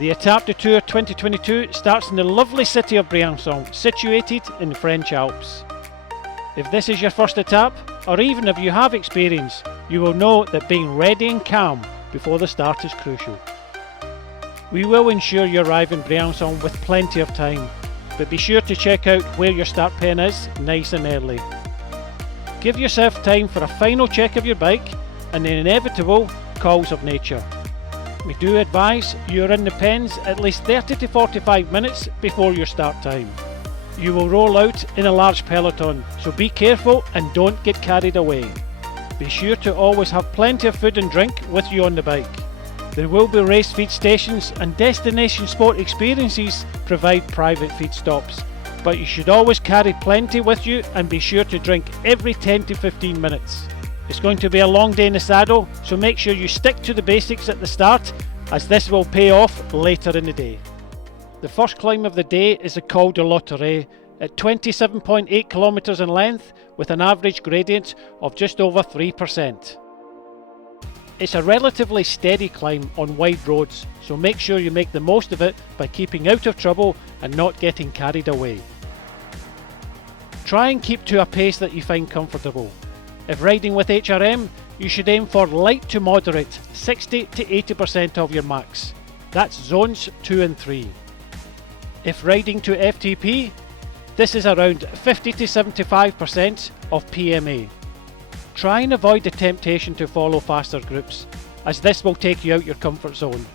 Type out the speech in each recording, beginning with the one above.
The Etape du Tour 2022 starts in the lovely city of Briançon, situated in the French Alps. If this is your first etape, or even if you have experience, you will know that being ready and calm before the start is crucial. We will ensure you arrive in Briançon with plenty of time, but be sure to check out where your start pen is nice and early. Give yourself time for a final check of your bike and the inevitable calls of nature. We do advise you are in the pens at least 30 to 45 minutes before your start time. You will roll out in a large peloton, so be careful and don't get carried away. Be sure to always have plenty of food and drink with you on the bike. There will be race feed stations, and Destination Sport Experiences provide private feed stops, but you should always carry plenty with you and be sure to drink every 10 to 15 minutes. It's going to be a long day in the saddle, so make sure you stick to the basics at the start, as this will pay off later in the day. The first climb of the day is the Col du Lautaret at 27.8 kilometers in length with an average gradient of just over 3%. It's a relatively steady climb on wide roads, so make sure you make the most of it by keeping out of trouble and not getting carried away. Try and keep to a pace that you find comfortable. If riding with HRM, you should aim for light to moderate, 60 to 80% of your max. That's zones 2 and 3. If riding to FTP, this is around 50 to 75% of PMA. Try and avoid the temptation to follow faster groups, as this will take you out your comfort zone.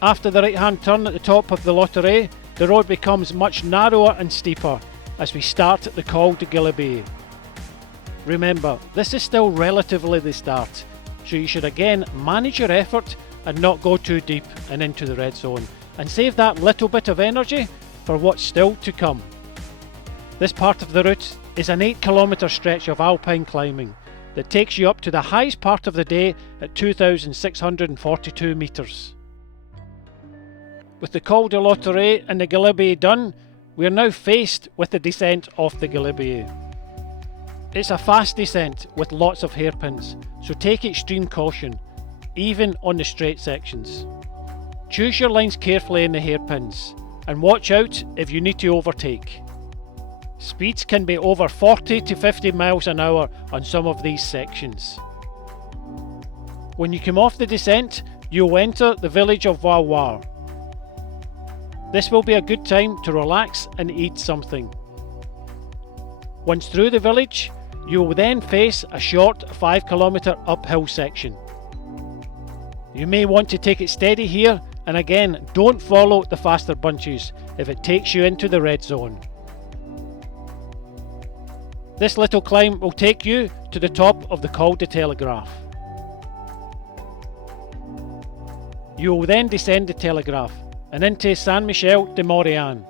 After the right hand turn at the top of the Lautaret, the road becomes much narrower and steeper as we start at the Col de Galibier. Remember, this is still relatively the start, so you should again manage your effort and not go too deep and into the red zone, and save that little bit of energy for what's still to come. This part of the route is an 8-kilometre stretch of alpine climbing that takes you up to the highest part of the day at 2,642 metres. With the Col du Lautaret and the Galibier done, we are now faced with the descent of the Galibier. It's a fast descent with lots of hairpins, so take extreme caution, even on the straight sections. Choose your lines carefully in the hairpins, and watch out if you need to overtake. Speeds can be over 40 to 50 miles an hour on some of these sections. When you come off the descent, you'll enter the village of Valoir. This will be a good time to relax and eat something. Once through the village, you will then face a short 5-kilometre uphill section. You may want to take it steady here, and again, don't follow the faster bunches if it takes you into the red zone. This little climb will take you to the top of the Col de Telegraph. You will then descend the Telegraph and into Saint-Michel-de-Maurienne.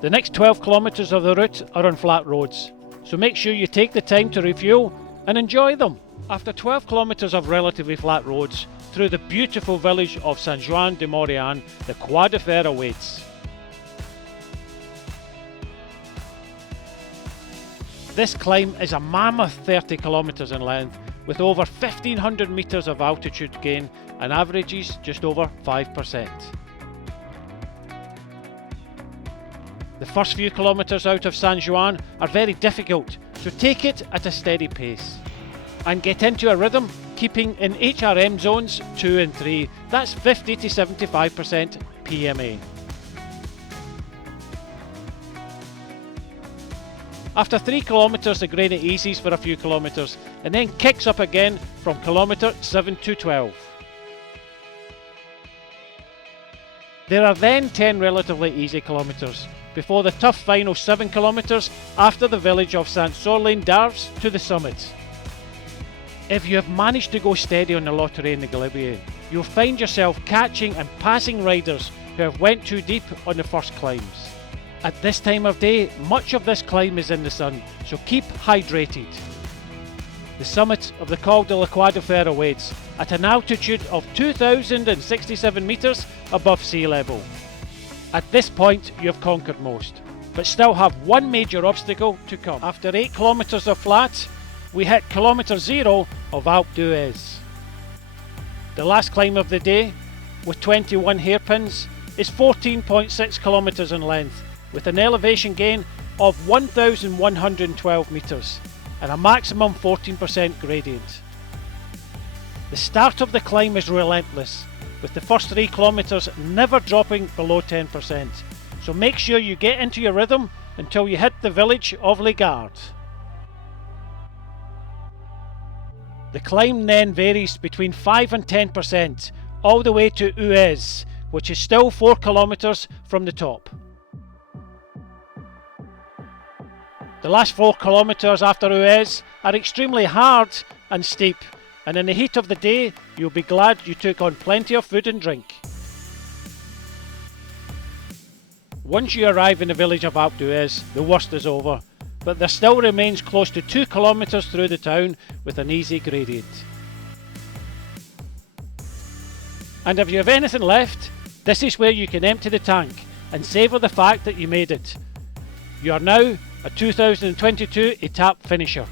The next 12 kilometres of the route are on flat roads, so make sure you take the time to refuel and enjoy them. After 12 kilometres of relatively flat roads through the beautiful village of Saint-Jean-de-Maurienne, the Croix de Fer awaits. This climb is a mammoth 30 kilometres in length with over 1,500 metres of altitude gain and averages just over 5%. The first few kilometres out of Saint-Jean are very difficult, so take it at a steady pace. And get into a rhythm, keeping in HRM zones 2 and 3, that's 50 to 75% PMA. After 3 kilometres the gradient eases for a few kilometres and then kicks up again from kilometre 7 to 12. There are then 10 relatively easy kilometres before the tough final 7 kilometres after the village of Saint-Sorlin-d'Arves to the summit. If you have managed to go steady on the Lautaret and the Galibier, you'll find yourself catching and passing riders who have went too deep on the first climbs. At this time of day, much of this climb is in the sun, so keep hydrated. The summit of the Col de la Croix de Fer awaits at an altitude of 2,067 metres above sea level. At this point, you have conquered most, but still have one major obstacle to come. After 8 kilometres of flat, we hit kilometre 0 of Alpe d'Huez. The last climb of the day, with 21 hairpins, is 14.6 kilometres in length, with an elevation gain of 1,112 metres and a maximum 14% gradient. The start of the climb is relentless, with the first 3 kilometres never dropping below 10%, so make sure you get into your rhythm until you hit the village of Les Gardes. The climb then varies between 5 and 10%, all the way to Uez, which is still 4 kilometres from the top. The last 4 kilometres after Uez are extremely hard and steep, and in the heat of the day you'll be glad you took on plenty of food and drink. Once you arrive in the village of Alpe d'Huez, the worst is over, but there still remains close to 2 kilometres through the town with an easy gradient. And if you have anything left, this is where you can empty the tank and savour the fact that you made it. You are now a 2022 Etape finisher.